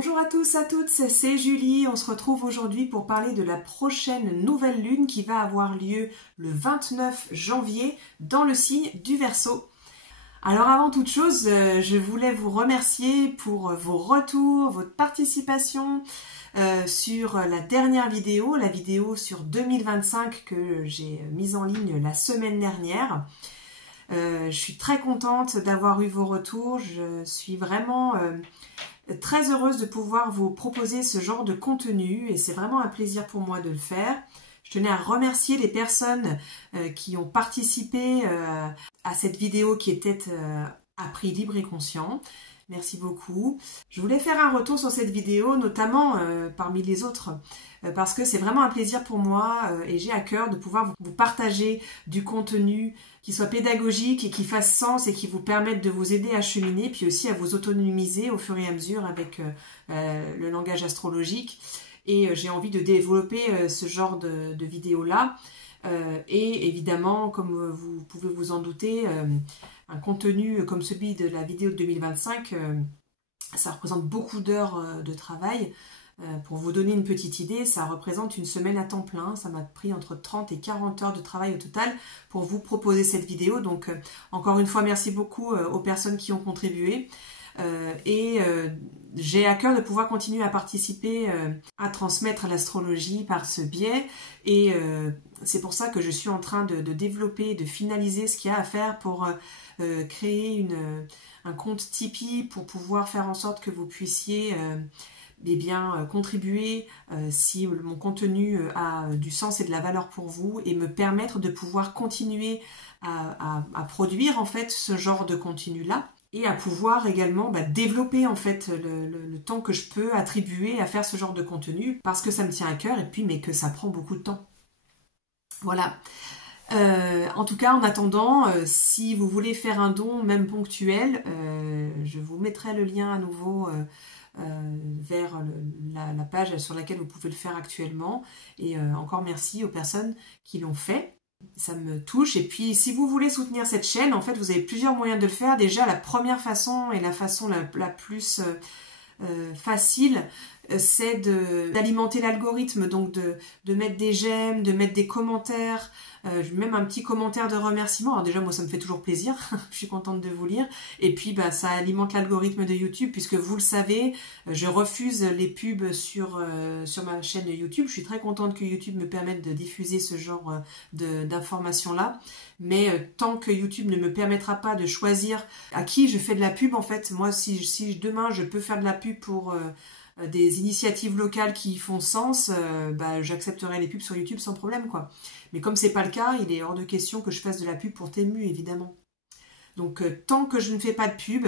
Bonjour à tous, à toutes, c'est Julie. On se retrouve aujourd'hui pour parler de la prochaine nouvelle lune qui va avoir lieu le 29 janvier dans le signe du Verseau. Alors avant toute chose, je voulais vous remercier pour vos retours, votre participation sur la dernière vidéo, la vidéo sur 2025 que j'ai mise en ligne la semaine dernière. Je suis très contente d'avoir eu vos retours, je suis vraiment très heureuse de pouvoir vous proposer ce genre de contenu et c'est vraiment un plaisir pour moi de le faire. Je tenais à remercier les personnes qui ont participé à cette vidéo qui était à prix libre et conscient. Merci beaucoup. Je voulais faire un retour sur cette vidéo, notamment parmi les autres, parce que c'est vraiment un plaisir pour moi et j'ai à cœur de pouvoir vous partager du contenu qui soit pédagogique et qui fasse sens et qui vous permette de vous aider à cheminer, puis aussi à vous autonomiser au fur et à mesure avec le langage astrologique. Et j'ai envie de développer ce genre de vidéos-là. Et évidemment, comme vous pouvez vous en douter, un contenu comme celui de la vidéo de 2025, ça représente beaucoup d'heures de travail. Pour vous donner une petite idée, ça représente une semaine à temps plein. Ça m'a pris entre 30 et 40 heures de travail au total pour vous proposer cette vidéo. Donc, encore une fois, merci beaucoup aux personnes qui ont contribué. J'ai à cœur de pouvoir continuer à participer, à transmettre l'astrologie par ce biais. Et c'est pour ça que je suis en train de développer, de finaliser ce qu'il y a à faire pour créer un compte Tipeee pour pouvoir faire en sorte que vous puissiez contribuer si mon contenu a du sens et de la valeur pour vous et me permettre de pouvoir continuer à produire en fait ce genre de contenu-là. Et à pouvoir également développer en fait le temps que je peux attribuer à faire ce genre de contenu parce que ça me tient à cœur et puis mais que ça prend beaucoup de temps. Voilà. En tout cas, en attendant, si vous voulez faire un don, même ponctuel, je vous mettrai le lien à nouveau vers la page sur laquelle vous pouvez le faire actuellement. Et encore merci aux personnes qui l'ont fait. Ça me touche. Et puis, si vous voulez soutenir cette chaîne, en fait, vous avez plusieurs moyens de le faire. Déjà, la première façon et la façon la plus facile, c'est d'alimenter l'algorithme, donc de mettre des j'aime, de mettre des commentaires, même un petit commentaire de remerciement. Alors déjà, moi, ça me fait toujours plaisir, je suis contente de vous lire. Et puis, ça alimente l'algorithme de YouTube, puisque vous le savez, je refuse les pubs sur ma chaîne YouTube. Je suis très contente que YouTube me permette de diffuser ce genre d'informations-là. Mais tant que YouTube ne me permettra pas de choisir à qui je fais de la pub, en fait, moi, si demain, je peux faire de la pub pour des initiatives locales qui font sens, j'accepterai les pubs sur YouTube sans problème, quoi. Mais comme c'est pas le cas, il est hors de question que je fasse de la pub pour Temu, évidemment. Donc, tant que je ne fais pas de pub,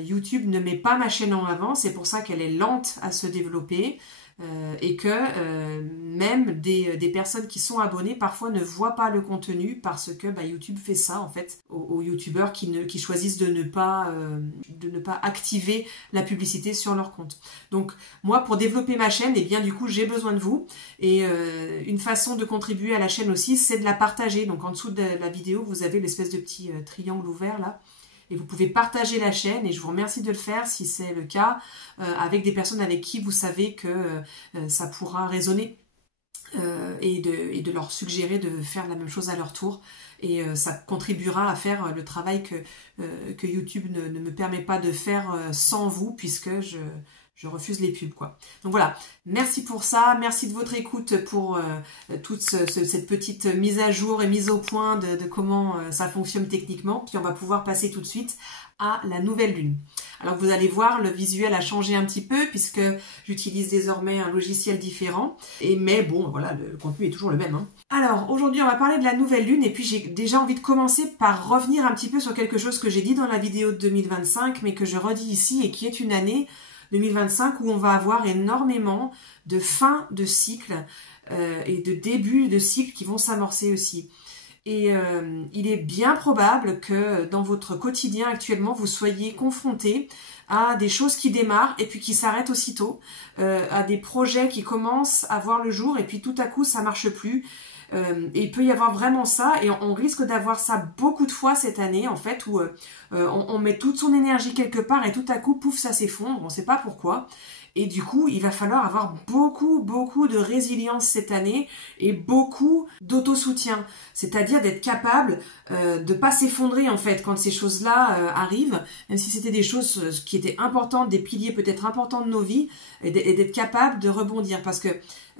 YouTube ne met pas ma chaîne en avant, c'est pour ça qu'elle est lente à se développer et que même des personnes qui sont abonnées parfois ne voient pas le contenu parce que YouTube fait ça en fait aux youtubeurs qui choisissent de ne pas activer la publicité sur leur compte. Donc moi pour développer ma chaîne, du coup j'ai besoin de vous et une façon de contribuer à la chaîne aussi c'est de la partager. Donc en dessous de la vidéo vous avez l'espèce de petit triangle ouvert là. Et vous pouvez partager la chaîne et je vous remercie de le faire si c'est le cas avec des personnes avec qui vous savez que ça pourra résonner et de leur suggérer de faire la même chose à leur tour. Et ça contribuera à faire le travail que YouTube ne me permet pas de faire sans vous puisque je refuse les pubs, quoi. Donc voilà, merci pour ça, merci de votre écoute pour toute cette petite mise à jour et mise au point de comment ça fonctionne techniquement. Puis on va pouvoir passer tout de suite à la nouvelle lune. Alors vous allez voir, le visuel a changé un petit peu puisque j'utilise désormais un logiciel différent. Mais bon, voilà, le contenu est toujours le même, hein. Alors aujourd'hui on va parler de la nouvelle lune et puis j'ai déjà envie de commencer par revenir un petit peu sur quelque chose que j'ai dit dans la vidéo de 2025 mais que je redis ici et qui est une année 2025 où on va avoir énormément de fins de cycle et de débuts de cycle qui vont s'amorcer aussi. Et il est bien probable que dans votre quotidien actuellement, vous soyez confronté à des choses qui démarrent et puis qui s'arrêtent aussitôt, à des projets qui commencent à voir le jour et puis tout à coup ça marche plus. Et il peut y avoir vraiment ça, et on risque d'avoir ça beaucoup de fois cette année, en fait, où on met toute son énergie quelque part, et tout à coup, pouf, ça s'effondre, on ne sait pas pourquoi. Et du coup, il va falloir avoir beaucoup de résilience cette année et beaucoup d'autosoutien. C'est-à-dire d'être capable de pas s'effondrer en fait quand ces choses-là arrivent, même si c'était des choses qui étaient importantes, des piliers peut-être importants de nos vies, et d'être capable de rebondir. Parce que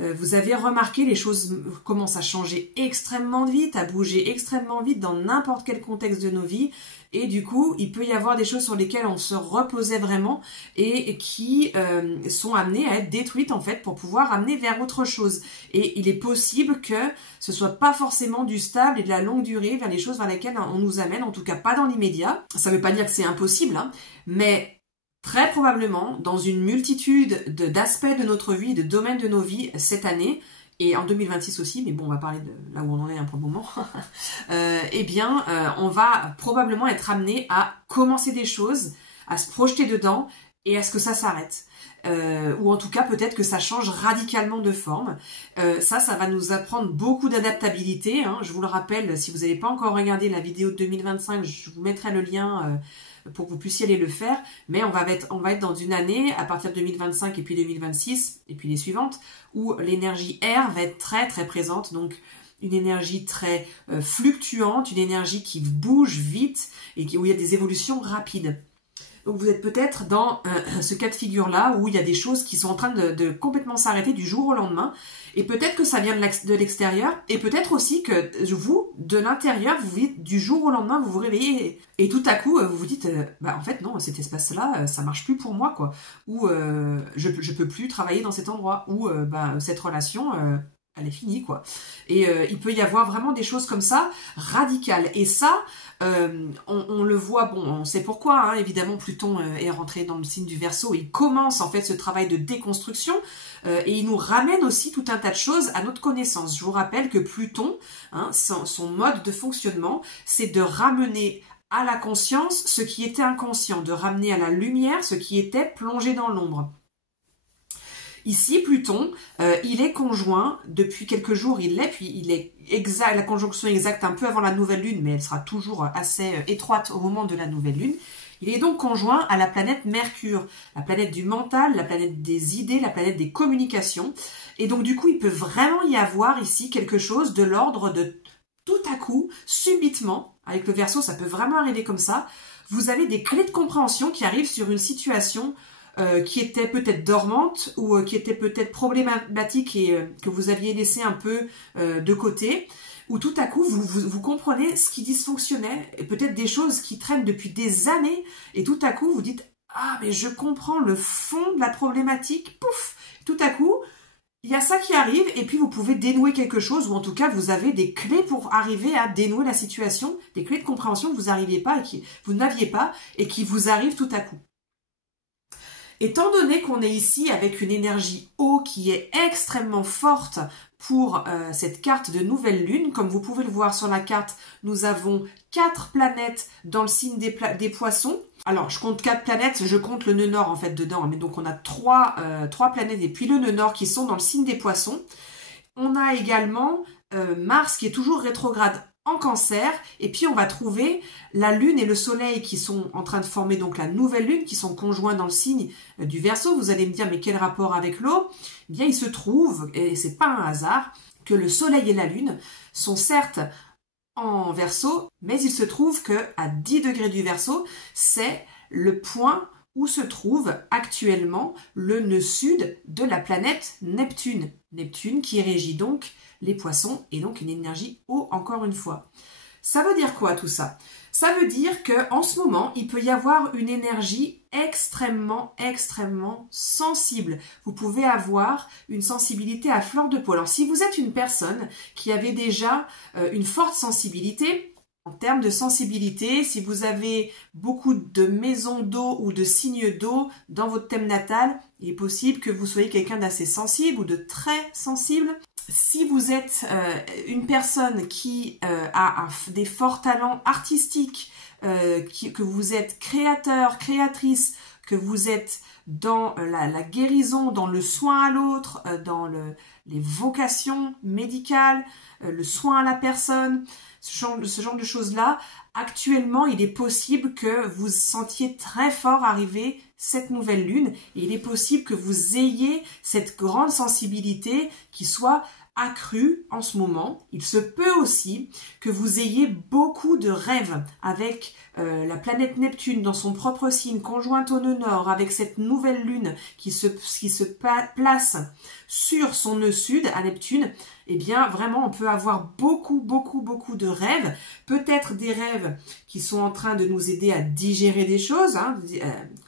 vous avez remarqué, les choses commencent à changer extrêmement vite, à bouger extrêmement vite dans n'importe quel contexte de nos vies. Et du coup, il peut y avoir des choses sur lesquelles on se reposait vraiment et qui sont amenées à être détruites en fait pour pouvoir amener vers autre chose. Et il est possible que ce soit pas forcément du stable et de la longue durée vers les choses vers lesquelles on nous amène, en tout cas pas dans l'immédiat. Ça veut pas dire que c'est impossible, hein, mais très probablement dans une multitude d'aspects de notre vie, de domaines de nos vies cette année, et en 2026 aussi, mais bon, on va parler de là où on en est pour le moment, on va probablement être amené à commencer des choses, à se projeter dedans, et à ce que ça s'arrête. Ou en tout cas, peut-être que ça change radicalement de forme. Ça va nous apprendre beaucoup d'adaptabilité, hein. Je vous le rappelle, si vous n'avez pas encore regardé la vidéo de 2025, je vous mettrai le lien pour que vous puissiez aller le faire, mais on va être dans une année, à partir de 2025 et puis 2026, et puis les suivantes, où l'énergie air va être très très présente, donc une énergie très fluctuante, une énergie qui bouge vite, et où il y a des évolutions rapides. Donc vous êtes peut-être dans ce cas de figure-là, où il y a des choses qui sont en train de complètement s'arrêter du jour au lendemain, et peut-être que ça vient de l'extérieur, et peut-être aussi que vous, de l'intérieur, vous dites du jour au lendemain, vous vous réveillez, et tout à coup, vous vous dites, en fait non, cet espace-là, ça marche plus pour moi, quoi. Ou je peux plus travailler dans cet endroit, ou cette relation, elle est finie, quoi. Et il peut y avoir vraiment des choses comme ça, radicales. Et ça, on le voit, bon, on sait pourquoi, hein, évidemment, Pluton est rentré dans le signe du Verseau, il commence en fait ce travail de déconstruction, et il nous ramène aussi tout un tas de choses à notre connaissance. Je vous rappelle que Pluton, hein, son mode de fonctionnement, c'est de ramener à la conscience ce qui était inconscient, de ramener à la lumière ce qui était plongé dans l'ombre. Ici, Pluton, il est conjoint, depuis quelques jours il l'est, puis il est exact, la conjonction exacte un peu avant la nouvelle lune, mais elle sera toujours assez étroite au moment de la nouvelle lune. Il est donc conjoint à la planète Mercure, la planète du mental, la planète des idées, la planète des communications. Et donc du coup, il peut vraiment y avoir ici quelque chose de l'ordre de tout à coup, subitement, avec le Verseau, ça peut vraiment arriver comme ça, vous avez des clés de compréhension qui arrivent sur une situation qui était peut-être dormante ou qui était peut-être problématique et que vous aviez laissé un peu de côté, où tout à coup vous comprenez ce qui dysfonctionnait, et peut-être des choses qui traînent depuis des années, et tout à coup vous dites « Ah, mais je comprends le fond de la problématique », pouf, tout à coup, il y a ça qui arrive, et puis vous pouvez dénouer quelque chose, ou en tout cas vous avez des clés pour arriver à dénouer la situation, des clés de compréhension que vous n'aviez pas, et qui vous arrivent tout à coup. Étant donné qu'on est ici avec une énergie eau qui est extrêmement forte pour cette carte de nouvelle lune, comme vous pouvez le voir sur la carte, nous avons 4 planètes dans le signe des poissons. Alors, je compte 4 planètes, je compte le nœud nord en fait dedans, mais donc on a 3 planètes et puis le nœud nord qui sont dans le signe des poissons. On a également Mars qui est toujours rétrograde en Cancer, et puis on va trouver la Lune et le Soleil qui sont en train de former donc la nouvelle Lune, qui sont conjoints dans le signe du Verseau. Vous allez me dire, mais quel rapport avec l'eau? Eh bien, il se trouve, et c'est pas un hasard, que le Soleil et la Lune sont certes en Verseau, mais il se trouve que à 10 degrés du Verseau, c'est le point où se trouve actuellement le nœud sud de la planète Neptune. Neptune qui régit donc les poissons et donc une énergie eau encore une fois. Ça veut dire quoi tout ça? Ça veut dire qu'en ce moment, il peut y avoir une énergie extrêmement sensible. Vous pouvez avoir une sensibilité à fleur de peau. Alors si vous êtes une personne qui avait déjà une forte sensibilité, en termes de sensibilité, si vous avez beaucoup de maisons d'eau ou de signes d'eau dans votre thème natal, il est possible que vous soyez quelqu'un d'assez sensible ou de très sensible. Si vous êtes une personne qui a des forts talents artistiques, que vous êtes créateur, créatrice, que vous êtes dans la guérison, dans le soin à l'autre, dans les vocations médicales, le soin à la personne, ce genre de choses-là, actuellement, il est possible que vous sentiez très fort arriver cette nouvelle lune et il est possible que vous ayez cette grande sensibilité qui soit accrue en ce moment. Il se peut aussi que vous ayez beaucoup de rêves avec la planète Neptune dans son propre signe, conjointe au nœud nord, avec cette nouvelle lune qui se place sur son nœud sud à Neptune. Eh bien, vraiment, on peut avoir beaucoup de rêves. Peut-être des rêves qui sont en train de nous aider à digérer des choses, hein,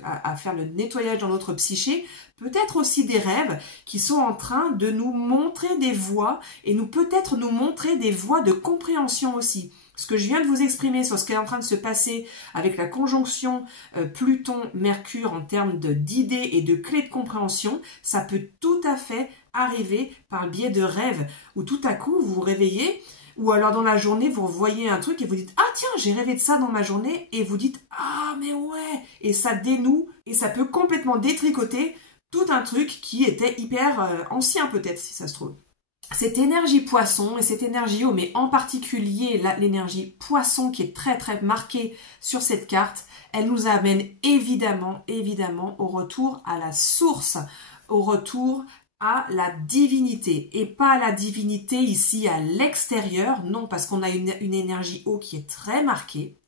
à faire le nettoyage dans notre psyché. Peut-être aussi des rêves qui sont en train de nous montrer des voies et peut-être nous montrer des voies de compréhension aussi. Ce que je viens de vous exprimer sur ce qui est en train de se passer avec la conjonction Pluton-Mercure en termes d'idées et de clés de compréhension, ça peut tout à fait arriver par le biais de rêves où tout à coup vous vous réveillez ou alors dans la journée vous voyez un truc et vous dites « Ah tiens, j'ai rêvé de ça dans ma journée » et vous dites « Ah mais ouais » et ça dénoue et ça peut complètement détricoter tout un truc qui était hyper ancien peut-être si ça se trouve. Cette énergie poisson et cette énergie eau, mais en particulier l'énergie poisson qui est très marquée sur cette carte, elle nous amène évidemment au retour à la source, au retour à la divinité et pas la divinité ici à l'extérieur, non, parce qu'on a une énergie eau qui est très marquée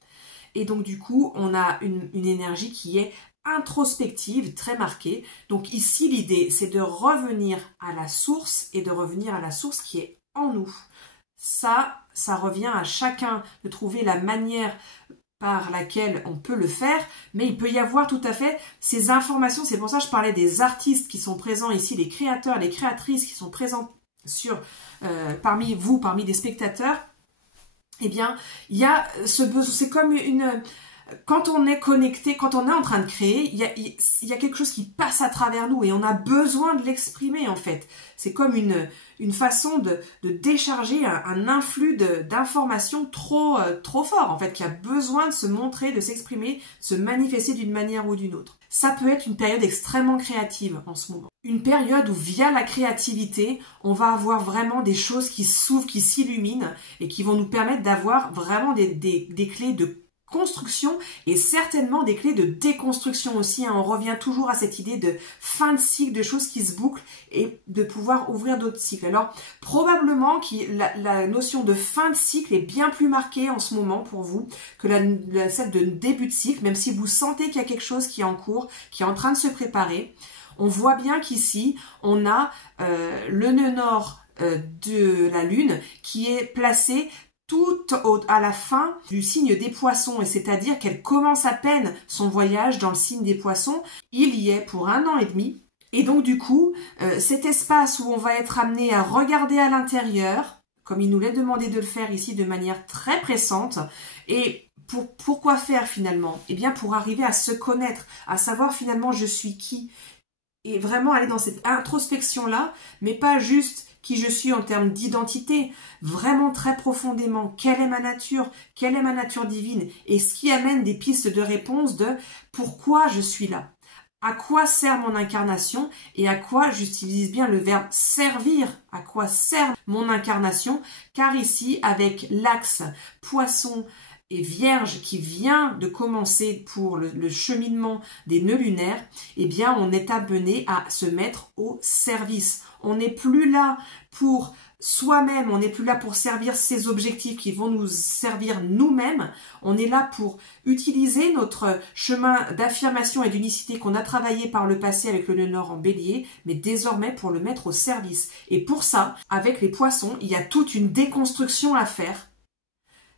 et donc du coup on a une énergie qui est introspective, très marquée. Donc ici, l'idée, c'est de revenir à la source et de revenir à la source qui est en nous. Ça revient à chacun de trouver la manière par laquelle on peut le faire, mais il peut y avoir tout à fait ces informations. C'est pour ça que je parlais des artistes qui sont présents ici, les créateurs, les créatrices qui sont présents parmi vous, parmi des spectateurs. Eh bien, il y a ce besoin, c'est comme quand on est connecté, quand on est en train de créer, il y a quelque chose qui passe à travers nous et on a besoin de l'exprimer en fait. C'est comme une façon de décharger un influx d'informations trop fort en fait, qui a besoin de se montrer, de s'exprimer, de se manifester d'une manière ou d'une autre. Ça peut être une période extrêmement créative en ce moment. Une période où via la créativité, on va avoir vraiment des choses qui s'ouvrent, qui s'illuminent et qui vont nous permettre d'avoir vraiment des clés de construction et certainement des clés de déconstruction aussi. On revient toujours à cette idée de fin de cycle, de choses qui se bouclent et de pouvoir ouvrir d'autres cycles. Alors probablement que la notion de fin de cycle est bien plus marquée en ce moment pour vous que celle de début de cycle, même si vous sentez qu'il y a quelque chose qui est en cours, qui est en train de se préparer. On voit bien qu'ici, on a le nœud nord de la Lune qui est placé tout à la fin du signe des poissons, et c'est-à-dire qu'elle commence à peine son voyage dans le signe des poissons. Il y est pour 1 an et demi. Et donc du coup, cet espace où on va être amené à regarder à l'intérieur, comme il nous l'est demandé de le faire ici de manière très pressante, et pourquoi faire finalement? Eh bien pour arriver à se connaître, à savoir finalement je suis qui, et vraiment aller dans cette introspection-là, mais pas juste qui je suis en termes d'identité, vraiment très profondément, quelle est ma nature divine, et ce qui amène des pistes de réponse de pourquoi je suis là, à quoi sert mon incarnation et à quoi, j'utilise bien le verbe servir, à quoi sert mon incarnation, car ici avec l'axe poisson et Vierge qui vient de commencer pour le cheminement des nœuds lunaires, eh bien on est amené à se mettre au service. On n'est plus là pour soi-même, on n'est plus là pour servir ces objectifs qui vont nous servir nous-mêmes. On est là pour utiliser notre chemin d'affirmation et d'unicité qu'on a travaillé par le passé avec le nœud nord en bélier, mais désormais pour le mettre au service. Et pour ça, avec les poissons, il y a toute une déconstruction à faire.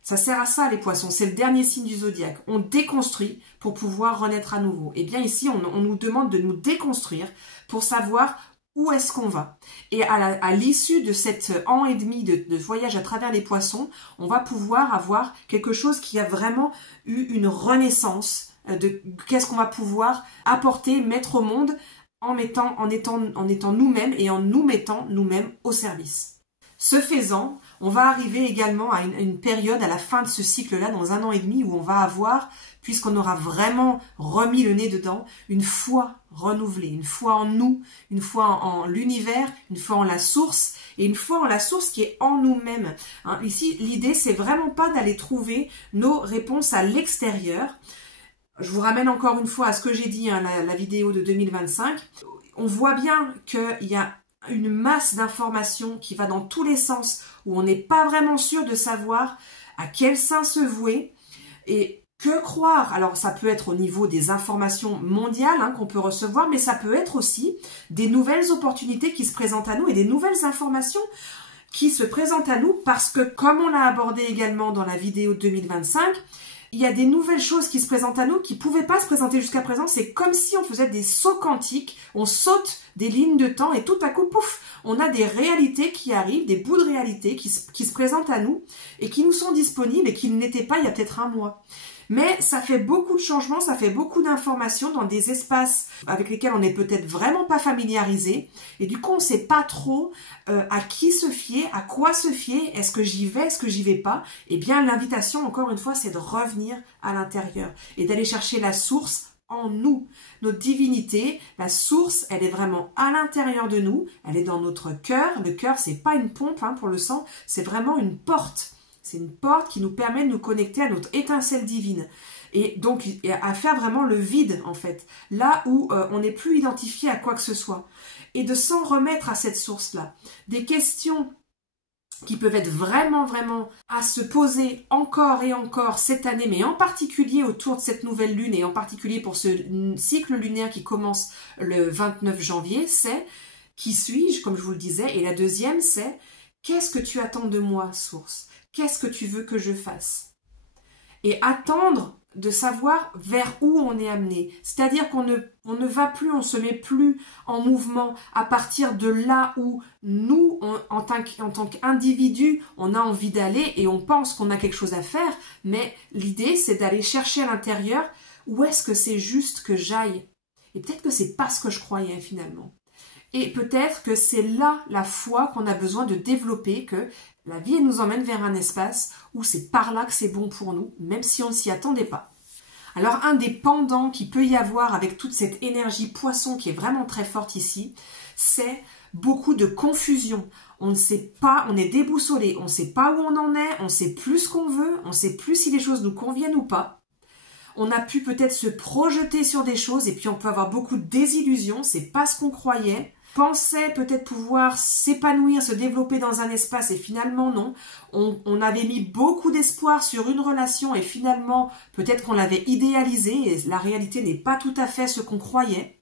Ça sert à ça les poissons, c'est le dernier signe du zodiaque. On déconstruit pour pouvoir renaître à nouveau. Et bien ici, on nous demande de nous déconstruire pour savoir où est-ce qu'on va. Et à l'issue de cet an et demi de voyage à travers les poissons, on va pouvoir avoir quelque chose qui a vraiment eu une renaissance de qu'est-ce qu'on va pouvoir apporter, mettre au monde en étant nous-mêmes et en nous mettant nous-mêmes au service. Ce faisant, on va arriver également à une période à la fin de ce cycle-là, dans 1 an et demi, où on va avoir, puisqu'on aura vraiment remis le nez dedans, une foi renouvelée, une foi en nous, une foi en l'univers, une foi en la source, et une foi en la source qui est en nous-mêmes. Hein, ici, l'idée, c'est vraiment pas d'aller trouver nos réponses à l'extérieur. Je vous ramène encore une fois à ce que j'ai dit, hein, la vidéo de 2025. On voit bien qu'il y a une masse d'informations qui va dans tous les sens, où on n'est pas vraiment sûr de savoir à quel sein se vouer et que croire. Alors ça peut être au niveau des informations mondiales hein, qu'on peut recevoir, mais ça peut être aussi des nouvelles opportunités qui se présentent à nous et des nouvelles informations qui se présentent à nous parce que, comme on l'a abordé également dans la vidéo de 2025, il y a des nouvelles choses qui se présentent à nous qui ne pouvaient pas se présenter jusqu'à présent. C'est comme si on faisait des sauts quantiques, on saute des lignes de temps et tout à coup, pouf, on a des réalités qui arrivent, des bouts de réalité qui se présentent à nous et qui nous sont disponibles et qui n'étaient pas il y a peut-être un mois. Mais ça fait beaucoup de changements, ça fait beaucoup d'informations dans des espaces avec lesquels on n'est peut-être vraiment pas familiarisé. Et du coup, on ne sait pas trop à qui se fier, à quoi se fier, est-ce que j'y vais, est-ce que j'y vais pas. Eh bien, l'invitation, encore une fois, c'est de revenir à l'intérieur et d'aller chercher la source en nous. Notre divinité, la source, elle est vraiment à l'intérieur de nous, elle est dans notre cœur. Le cœur, c'est pas une pompe hein, pour le sang, c'est vraiment une porte. C'est une porte qui nous permet de nous connecter à notre étincelle divine. Et donc, à faire vraiment le vide, en fait. Là où on n'est plus identifié à quoi que ce soit. Et de s'en remettre à cette source-là. Des questions qui peuvent être vraiment, vraiment à se poser encore et encore cette année, mais en particulier autour de cette nouvelle lune, et en particulier pour ce cycle lunaire qui commence le 29 janvier, c'est « Qui suis-je ?» comme je vous le disais. Et la deuxième, c'est « Qu'est-ce que tu attends de moi, source ? Qu'est-ce que tu veux que je fasse ?» Et attendre de savoir vers où on est amené. C'est-à-dire qu'on ne va plus, on ne se met plus en mouvement à partir de là où nous, en tant qu'individu, on a envie d'aller et on pense qu'on a quelque chose à faire. Mais l'idée, c'est d'aller chercher à l'intérieur où est-ce que c'est juste que j'aille. Et peut-être que c'est pas ce que je croyais finalement. Et peut-être que c'est là la foi qu'on a besoin de développer, que la vie nous emmène vers un espace où c'est par là que c'est bon pour nous, même si on ne s'y attendait pas. Alors un des pendants qu'il peut y avoir avec toute cette énergie poisson qui est vraiment très forte ici, c'est beaucoup de confusion. On ne sait pas, on est déboussolé, on ne sait pas où on en est, on ne sait plus ce qu'on veut, on ne sait plus si les choses nous conviennent ou pas. On a pu peut-être se projeter sur des choses et puis on peut avoir beaucoup de désillusions, c'est pas ce qu'on croyait. Pensait peut-être pouvoir s'épanouir, se développer dans un espace et finalement non. On avait mis beaucoup d'espoir sur une relation et finalement peut-être qu'on l'avait idéalisée et la réalité n'est pas tout à fait ce qu'on croyait.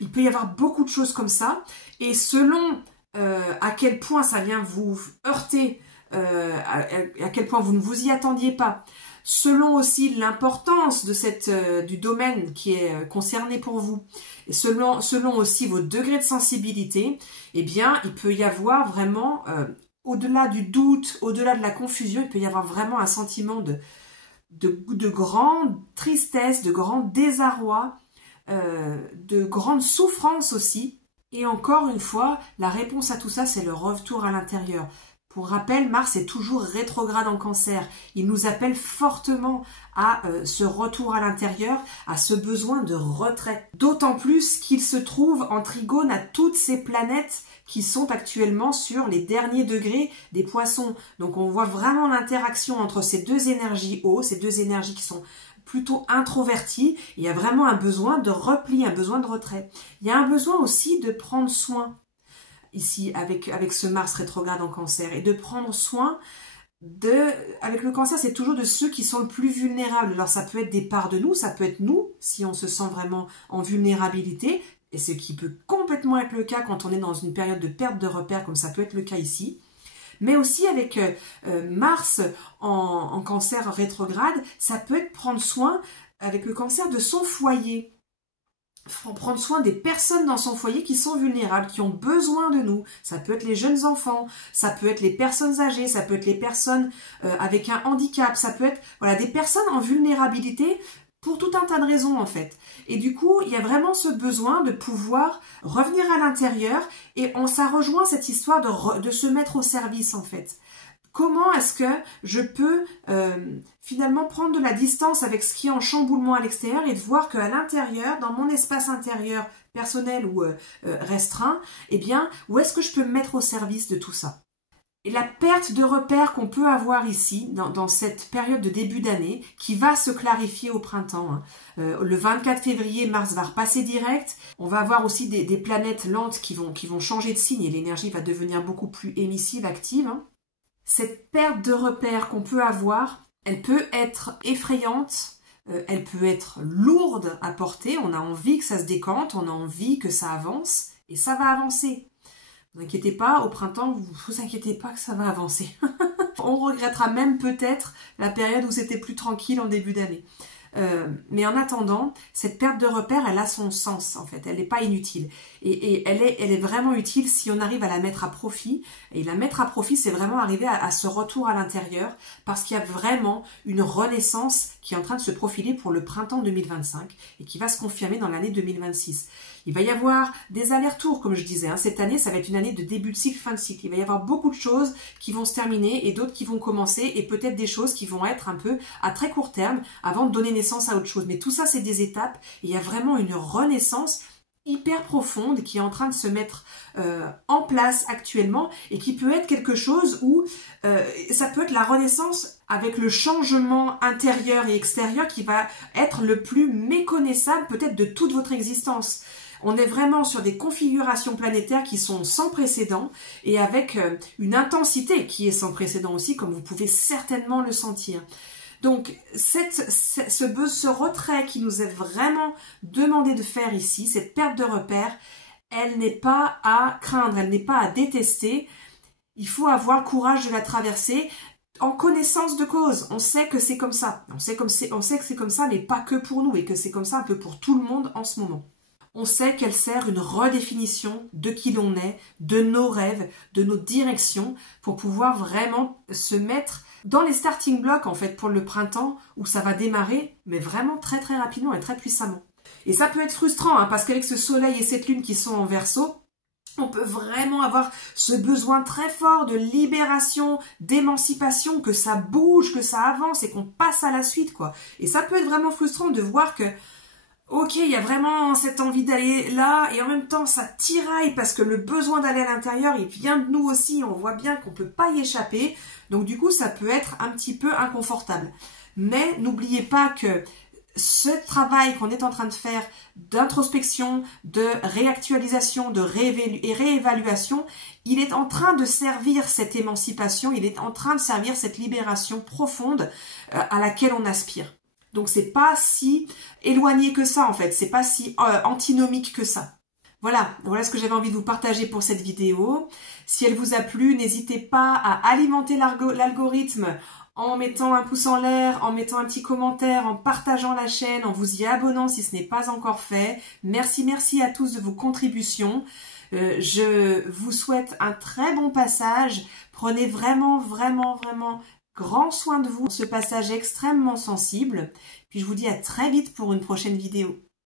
Il peut y avoir beaucoup de choses comme ça et selon à quel point ça vient vous heurter, à quel point vous ne vous y attendiez pas, selon aussi l'importance de du domaine qui est concerné pour vous, et selon aussi vos degrés de sensibilité, eh bien, il peut y avoir vraiment, au-delà du doute, au-delà de la confusion, il peut y avoir vraiment un sentiment de grande tristesse, de grand désarroi, de grande souffrance aussi. Et encore une fois, la réponse à tout ça, c'est le retour à l'intérieur. Pour rappel, Mars est toujours rétrograde en Cancer. Il nous appelle fortement à ce retour à l'intérieur, à ce besoin de retrait. D'autant plus qu'il se trouve en trigone à toutes ces planètes qui sont actuellement sur les derniers degrés des poissons. Donc on voit vraiment l'interaction entre ces deux énergies hautes, ces deux énergies qui sont plutôt introverties. Il y a vraiment un besoin de repli, un besoin de retrait. Il y a un besoin aussi de prendre soin ici avec ce Mars rétrograde en Cancer et de prendre soin avec le Cancer, c'est toujours de ceux qui sont le plus vulnérables. Alors ça peut être des parts de nous, ça peut être nous si on se sent vraiment en vulnérabilité, et ce qui peut complètement être le cas quand on est dans une période de perte de repères comme ça peut être le cas ici. Mais aussi avec Mars en Cancer rétrograde, ça peut être prendre soin avec le Cancer de son foyer. Prendre soin des personnes dans son foyer qui sont vulnérables, qui ont besoin de nous. Ça peut être les jeunes enfants, ça peut être les personnes âgées, ça peut être les personnes avec un handicap, ça peut être voilà, des personnes en vulnérabilité pour tout un tas de raisons en fait. Et du coup, il y a vraiment ce besoin de pouvoir revenir à l'intérieur et ça rejoint cette histoire de se mettre au service en fait. Comment est-ce que je peux finalement prendre de la distance avec ce qui est en chamboulement à l'extérieur et de voir qu'à l'intérieur, dans mon espace intérieur personnel ou restreint, eh bien, où est-ce que je peux me mettre au service de tout ça? Et la perte de repères qu'on peut avoir ici, dans cette période de début d'année, qui va se clarifier au printemps. Hein. Le 24 février, Mars va repasser direct. On va avoir aussi des planètes lentes qui vont changer de signe et l'énergie va devenir beaucoup plus émissive, active. Hein. Cette perte de repères qu'on peut avoir, elle peut être effrayante, elle peut être lourde à porter. On a envie que ça se décante, on a envie que ça avance et ça va avancer. Ne vous inquiétez pas, au printemps, vous inquiétez pas que ça va avancer. On regrettera même peut-être la période où c'était plus tranquille en début d'année. Mais en attendant, cette perte de repère, elle a son sens en fait, elle n'est pas inutile. Et elle est vraiment utile si on arrive à la mettre à profit. Et la mettre à profit, c'est vraiment arriver à ce retour à l'intérieur, parce qu'il y a vraiment une renaissance qui est en train de se profiler pour le printemps 2025 et qui va se confirmer dans l'année 2026. Il va y avoir des allers-retours, comme je disais. Hein. Cette année, ça va être une année de début de cycle, fin de cycle. Il va y avoir beaucoup de choses qui vont se terminer et d'autres qui vont commencer, et peut-être des choses qui vont être un peu à très court terme avant de donner naissance à autre chose. Mais tout ça, c'est des étapes. Et il y a vraiment une renaissance hyper profonde qui est en train de se mettre en place actuellement, et qui peut être quelque chose où ça peut être la renaissance avec le changement intérieur et extérieur qui va être le plus méconnaissable peut-être de toute votre existence. On est vraiment sur des configurations planétaires qui sont sans précédent, et avec une intensité qui est sans précédent aussi, comme vous pouvez certainement le sentir. Donc, ce retrait qui nous est vraiment demandé de faire ici, cette perte de repère, elle n'est pas à craindre, elle n'est pas à détester. Il faut avoir le courage de la traverser en connaissance de cause. On sait que c'est comme ça. On sait que c'est comme ça, mais pas que pour nous, et que c'est comme ça un peu pour tout le monde en ce moment. On sait qu'elle sert une redéfinition de qui l'on est, de nos rêves, de nos directions, pour pouvoir vraiment se mettre dans les starting blocks en fait pour le printemps, où ça va démarrer, mais vraiment très très rapidement et très puissamment. Et ça peut être frustrant, hein, parce qu'avec ce soleil et cette lune qui sont en Verseau, on peut vraiment avoir ce besoin très fort de libération, d'émancipation, que ça bouge, que ça avance et qu'on passe à la suite, quoi. Et ça peut être vraiment frustrant de voir que ok, il y a vraiment cette envie d'aller là, et en même temps ça tiraille parce que le besoin d'aller à l'intérieur, il vient de nous aussi, on voit bien qu'on peut pas y échapper, donc du coup ça peut être un petit peu inconfortable. Mais n'oubliez pas que ce travail qu'on est en train de faire d'introspection, de réactualisation, de réévaluation, il est en train de servir cette émancipation, il est en train de servir cette libération profonde à laquelle on aspire. Donc c'est pas si éloigné que ça en fait, c'est pas si antinomique que ça. Voilà ce que j'avais envie de vous partager pour cette vidéo. Si elle vous a plu, n'hésitez pas à alimenter l'algorithme en mettant un pouce en l'air, en mettant un petit commentaire, en partageant la chaîne, en vous y abonnant si ce n'est pas encore fait. Merci à tous de vos contributions. Je vous souhaite un très bon passage. Prenez vraiment grand soin de vous, ce passage extrêmement sensible. Puis je vous dis à très vite pour une prochaine vidéo.